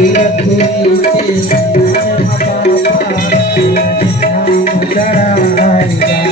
I'm